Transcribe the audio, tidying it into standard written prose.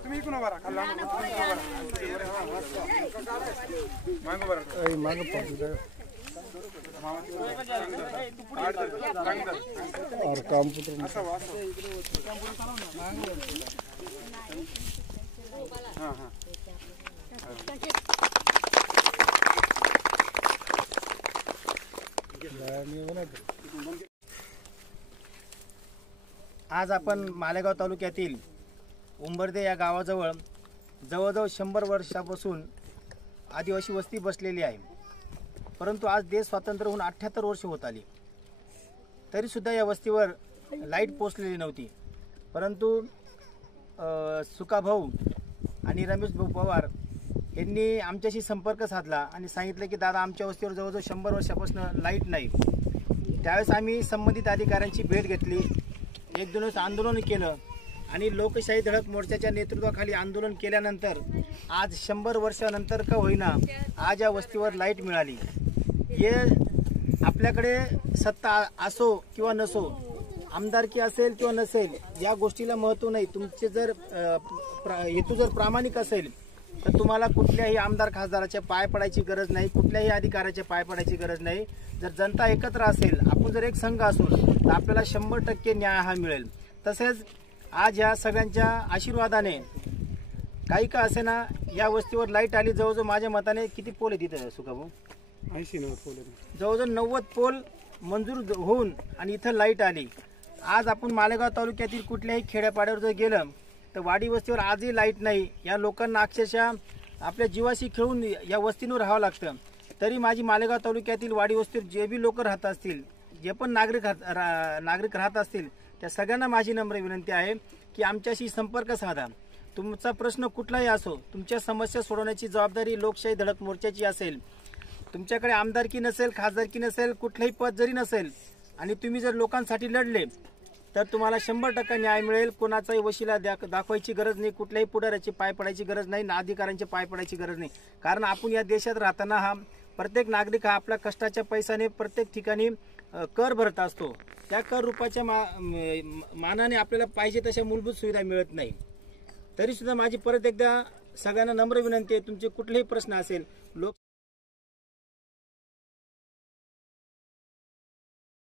तुम्ही इकडून बरा मागो बरा मागो और कंप्यूटर हाँ हाँ आज आपण मालेगाव तालुक्यातील उंबरदे या गावाजवळ जवळजवळ 100 वर्षापासून आदिवासी वस्ती बसलेली आहे. परंतु आज देश स्वातंत्र्य होऊन 78 वर्ष होत आली, तरीसुद्धा या वस्तीवर लाईट पोचलेली नव्हती. परंतु सुकाभाऊ आणि रमेश भाऊ पवार यांनी आमच्याशी संपर्क साधला आणि सांगितलं की दादा आमच्या वस्तीवर जवळजवळ 100 वर्षापासून लाईट नाही. त्यावेळेस आम्ही संबंधित अधिकाऱ्यांची भेट घेतली, 1-2 दिवस आंदोलन केलं आणि लोकशाही धडक मोर्चाच्या नेतृत्वाखाली आंदोलन केल्यानंतर आज 100 वर्षानंतर का होईना आज या वस्तीवर लाईट मिळाली. हे आपल्याकडे सत्ता असो किंवा नसो, आमदारकी असेल किंवा नसेल, या गोष्टीला महत्त्व नाही. तुमचे जर हेतू जर प्रामाणिक असेल तर तुम्हाला कुठल्याही आमदार खासदाराच्या पाय पडायची गरज नाही, कुठल्याही अधिकाऱ्याच्या पाय पडायची गरज नाही. जर जनता एकत्र असेल, आपण जर एक संघ असू तर आपल्याला 100% न्याय हा मिळेल. तसेच आज ह्या सगळ्यांच्या आशीर्वादाने काही का असेना या वस्तीवर लाईट आली. जवळजवळ माझ्या मताने किती पोल आहे तिथं सुकाभाऊ? 80-90 पोल. जवळजवळ 90 पोल मंजूर होऊन आणि इथं लाईट आली. आज आपण मालेगाव तालुक्यातील कुठल्याही खेड्यापाड्यावर जर गेलं तर वाडी वस्तीवर आजही लाईट नाही. या लोकांना अक्षरशः आपल्या जीवाशी खेळून या वस्तीवर राहावं लागतं. तरी माझी मालेगाव तालुक्यातील वाडी वस्तीवर जे बी लोक राहत असतील, जे पण नागरिक राहत असतील, त्या सगळ्यांना माझी नम्र विनंती आहे की आमच्याशी संपर्क साधा. तुमचा प्रश्न कुठलाही असो, तुमच्या समस्या सोडवण्याची जबाबदारी लोकशाही धडक मोर्चाची असेल. तुमच्याकडे आमदारकी नसेल, खासदारकी नसेल, कुठलंही पद जरी नसेल आणि तुम्ही जर लोकांसाठी लढले तर तुम्हाला 100% न्याय मिळेल. कोणाचाही वशिला दाखवायची गरज नाही, कुठल्याही पुढाऱ्याची पाय पडायची गरज नाही, ना अधिकाऱ्यांचे पाय पडायची गरज नाही. कारण आपण या देशात राहताना हा प्रत्येक नागरिक हा आपल्या कष्टाच्या पैशाने प्रत्येक ठिकाणी कर भरत असतो. त्या कर रूपाच्या मानाने आपल्याला पाहिजे तशा मूलभूत सुविधा मिळत नाही. तरीसुद्धा माझी परत एकदा सगळ्यांना नम्र विनंती आहे, तुमचे कुठलेही प्रश्न असेल लोक